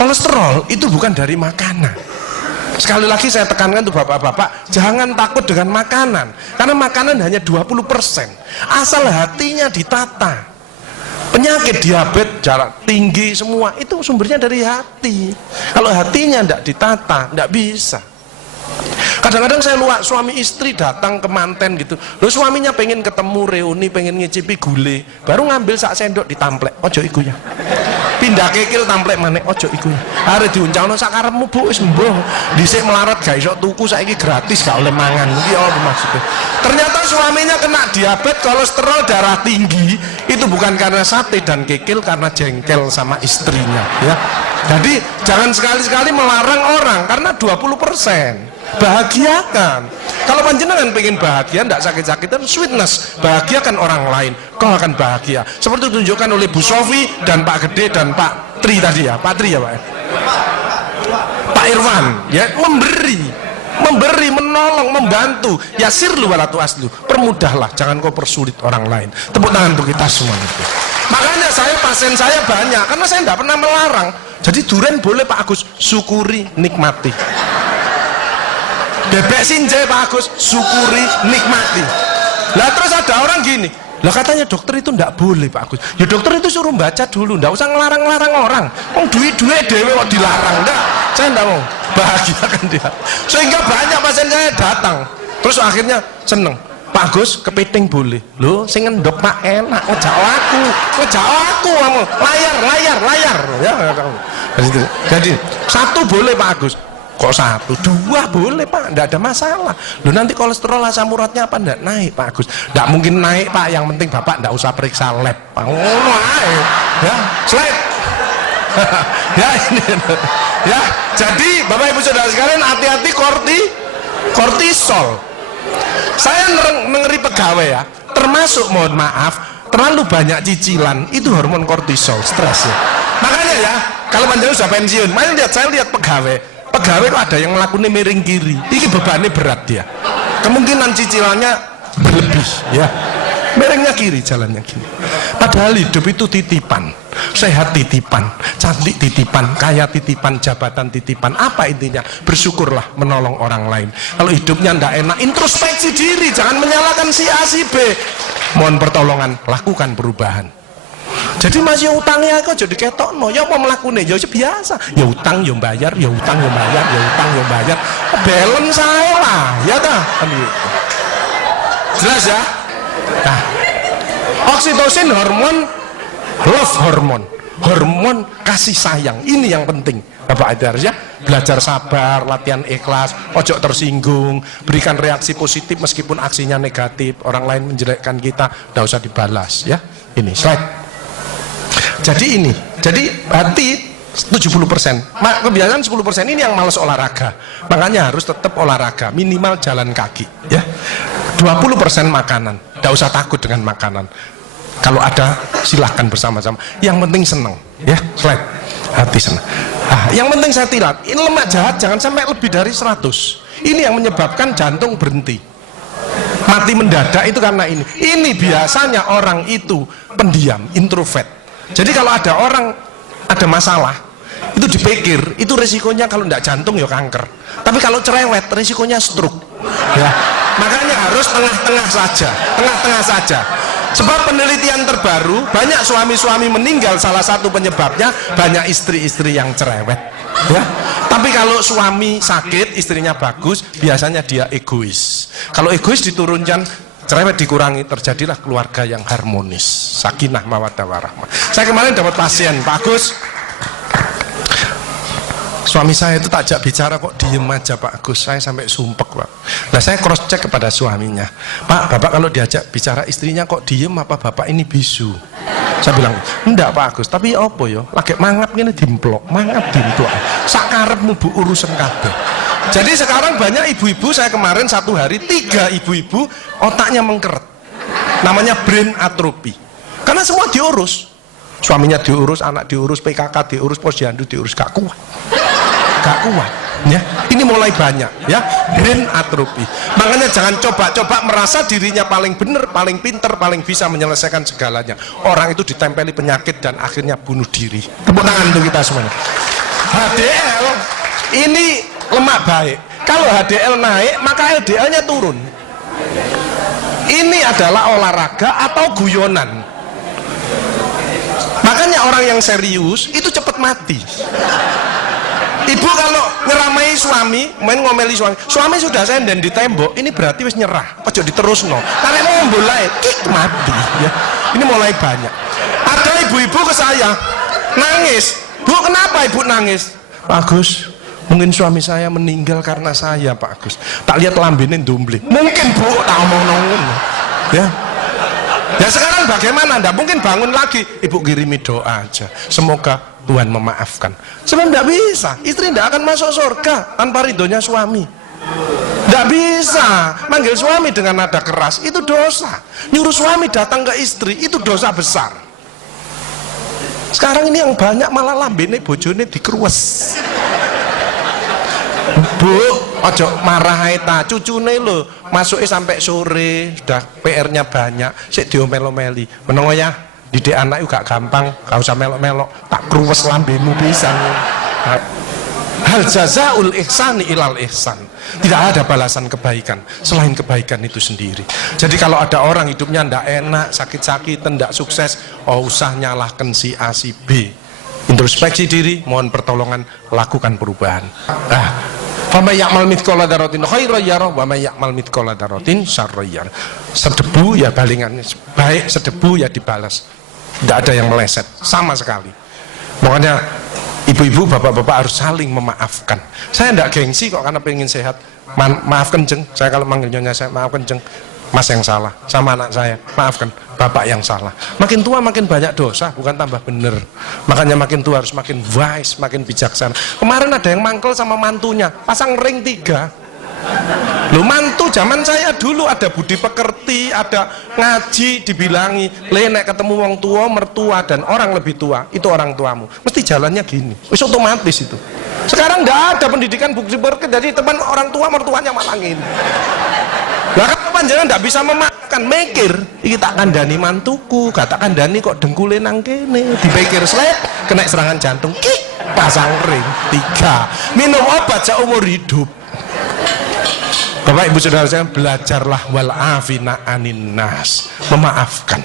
Kolesterol itu bukan dari makanan. Sekali lagi saya tekankan tuh bapak-bapak, jangan takut dengan makanan, karena makanan hanya 20%. Asal hatinya ditata. Penyakit diabetes, darah tinggi semua itu sumbernya dari hati. Kalau hatinya tidak ditata, tidak bisa. Kadang-kadang saya lihat suami istri datang ke manten gitu, loh suaminya pengen ketemu reuni, pengen ngicipi gule, baru ngambil sak sendok ditamplek, ojo iku ya. Pindah kekil tamplek manek, ojo iku ya. Are diuncangno sak karepmu Bu, wis mbuh. Dhisik melarat gak iso tuku, saiki gratis gak oleh mangan. Iki apa maksudnya? Ternyata suaminya kena diabetes, kolesterol, darah tinggi, itu bukan karena sate dan kekil, karena jengkel sama istrinya ya. Jadi jangan sekali-sekali melarang orang karena 20%. Bahagiakan. Kalau panjenengan pengen bahagia, tidak sakit-sakitan, sweetness, bahagiakan orang lain, kau akan bahagia. Seperti ditunjukkan oleh Bu Sofi dan Pak Gede dan Pak Tri tadi ya, Pak Tri ya Pak. Pak Irwan ya, memberi, menolong, membantu. Yasirlu walatu aslu, permudahlah, jangan kau persulit orang lain. Tepuk tangan untuk kita semua itu. Makanya pasien saya banyak karena saya tidak pernah melarang. Jadi durian boleh Pak Agus, syukuri, nikmati. Bebek sinjai Pak Agus, syukuri, nikmati. Lah terus ada orang gini, lah katanya dokter itu ndak boleh Pak Agus. Ya dokter itu suruh baca dulu, ndak usah ngelarang-larang orang. Duit-duit dewe kok dilarang, enggak. Saya ndak mau, bahagiakan dia. Sehingga banyak pasien saya datang, terus akhirnya seneng. Pak Agus, kepiting boleh. Loh, sing ngendok Pak enak, ngejak aku kamu. Layar. Ya, jadi satu boleh Pak Agus. Kok satu, dua boleh Pak, enggak ada masalah. Loh nanti kolesterol asam uratnya apa enggak naik Pak Agus? Enggak mungkin naik Pak, yang penting Bapak enggak usah periksa lab. Pak, ngono ae. Ya, slide. Ya ini. Ya, jadi Bapak Ibu Saudara sekalian hati-hati kortisol. Saya ngeri pegawai ya, termasuk mohon maaf, terlalu banyak cicilan, itu hormon kortisol, stres ya. Makanya ya, kalau panjenengan sudah pensiun, saya lihat pegawai kok ada yang melakukan miring kiri, ini bebannya berat dia, kemungkinan cicilannya berlebih ya, miringnya kiri, jalannya kiri. Padahal hidup itu titipan, sehat titipan, cantik titipan, kaya titipan, jabatan titipan. Apa intinya? Bersyukurlah, menolong orang lain. Kalau hidupnya ndak enak, introspeksi diri, jangan menyalahkan si A si B, mohon pertolongan, lakukan perubahan. Jadi masih utangnya kok jadi ketokno, ya apa melakukannya? Ya biasa, ya utang, ya bayar, ya utang, ya bayar, ya utang, ya bayar. Balance saya lah, ya dah. Jelas ya? Nah, oksitosin hormon love hormon kasih sayang, ini yang penting. Bapak Adar ya, belajar sabar, latihan ikhlas, ojo tersinggung, berikan reaksi positif meskipun aksinya negatif, orang lain menjelekkan kita, tidak usah dibalas ya. Ini slide. Jadi hati 70%, kebiasaan 10% ini yang malas olahraga, makanya harus tetap olahraga, minimal jalan kaki ya. 20% makanan, tidak usah takut dengan makanan, kalau ada silahkan bersama-sama, yang penting senang ya. Slide. Hati senang. Yang penting saya tirat, ini lemak jahat jangan sampai lebih dari 100, ini yang menyebabkan jantung berhenti, mati mendadak itu karena ini biasanya orang itu pendiam, introvert. Jadi kalau ada orang ada masalah itu dipikir, itu resikonya kalau tidak jantung ya kanker, tapi kalau cerewet resikonya stroke ya. Makanya harus tengah-tengah saja. Sebab penelitian terbaru, banyak suami-suami meninggal, salah satu penyebabnya banyak istri-istri yang cerewet ya. Tapi kalau suami sakit, istrinya bagus, biasanya dia egois. Kalau egois diturunkan, cerewet dikurangi, terjadilah keluarga yang harmonis, sakinah mawaddah warahmah. Saya kemarin dapat pasien, Pak Agus, suami saya itu tak ajak bicara kok diem aja Pak Agus, saya sampai sumpek Pak. Nah saya cross check kepada suaminya, Pak, Bapak kalau diajak bicara istrinya kok diem, apa Bapak ini bisu? Saya bilang, enggak Pak Agus, tapi apa ya, lagi mangap gini dimplok, sakarepmu Bu urusan kabeh. Jadi sekarang banyak ibu-ibu, saya kemarin satu hari 3 ibu-ibu otaknya mengkeret, namanya brain atrophy, karena semua diurus, suaminya diurus, anak diurus, PKK diurus, posyandu diurus, gak kuat ya. Ini mulai banyak ya, brain atrophy. Makanya jangan coba-coba merasa dirinya paling benar, paling pinter, paling bisa menyelesaikan segalanya. Orang itu ditempeli penyakit dan akhirnya bunuh diri. Tepuk tangan untuk kita semuanya. HDL ini lemak baik. Kalau HDL naik, maka LDL-nya turun. Ini adalah olahraga atau guyonan. Makanya orang yang serius itu cepat mati. Ibu kalau ngeramai suami, main ngomeli suami sudah senden di tembok, ini berarti wis nyerah. Ojo diterusno. Karena mau mulai mati ya. Ini mulai banyak. Ada ibu-ibu ke saya nangis. Bu, kenapa ibu nangis? Pak Agus, mungkin suami saya meninggal karena saya, Pak Agus. Tak lihat lambene ndumbling. Mungkin Bu, tak omong-omong. Ya. Ya sekarang bagaimana? Nggak mungkin bangun lagi. Ibu kirimi doa aja. Semoga Tuhan memaafkan. Sebab tidak bisa. Istri tidak akan masuk surga tanpa ridhonya suami. Tidak bisa. Manggil suami dengan nada keras itu dosa. Nyuruh suami datang ke istri itu dosa besar. Sekarang ini yang banyak malah lambene bojone dikeruwes. Bu, ojo marah ta, cucune lho, masuknya sampai sore, sudah PR-nya banyak, sik diomel-omeli. Menengo ya, didik anak juga gampang, gak usah melok-melok, tak kruwes lambemu pisan. Hal jazaul ihsani ilal ihsan. Tidak ada balasan kebaikan selain kebaikan itu sendiri. Jadi kalau ada orang hidupnya ndak enak, sakit-sakitan, ndak sukses, oh usah nyalahkan si A si B. Introspeksi diri, mohon pertolongan, lakukan perubahan. Fama ya'mal mithqala dzarratin khairan yarah wa may ya'mal mithqala dzarratin syarran yarah. Sedebu ya balingannya, baik sedebu ya dibalas. Tidak ada yang meleset sama sekali. Makanya ibu-ibu, bapak-bapak harus saling memaafkan. Saya tidak gengsi kok karena pengen sehat. Maaf kenceng, saya kalau manggil nyonya saya maaf kenceng. Mas yang salah, sama anak saya, maafkan, bapak yang salah. Makin tua makin banyak dosa, bukan tambah bener. Makanya makin tua harus makin wise, makin bijaksana. Kemarin ada yang mangkel sama mantunya, pasang ring 3. Loh, mantu zaman saya dulu ada budi pekerti, ada ngaji, dibilangi, nek ketemu wong tua, mertua dan orang lebih tua, itu orang tuamu. Mesti jalannya gini, wis otomatis itu. Sekarang nggak ada pendidikan budi pekerti, jadi teman orang tua mertuanya malah gini. Lah kan panjenengan ndak bisa memakan, mikir, iki tak kandhani mantuku, gak tak kandhani kok dengkule nang kene, dipikir slep, kena serangan jantung, pasang ring 3, minum obat seumur hidup. Bapak Ibu Saudara saya, belajarlah wal afina anin nas, memaafkan.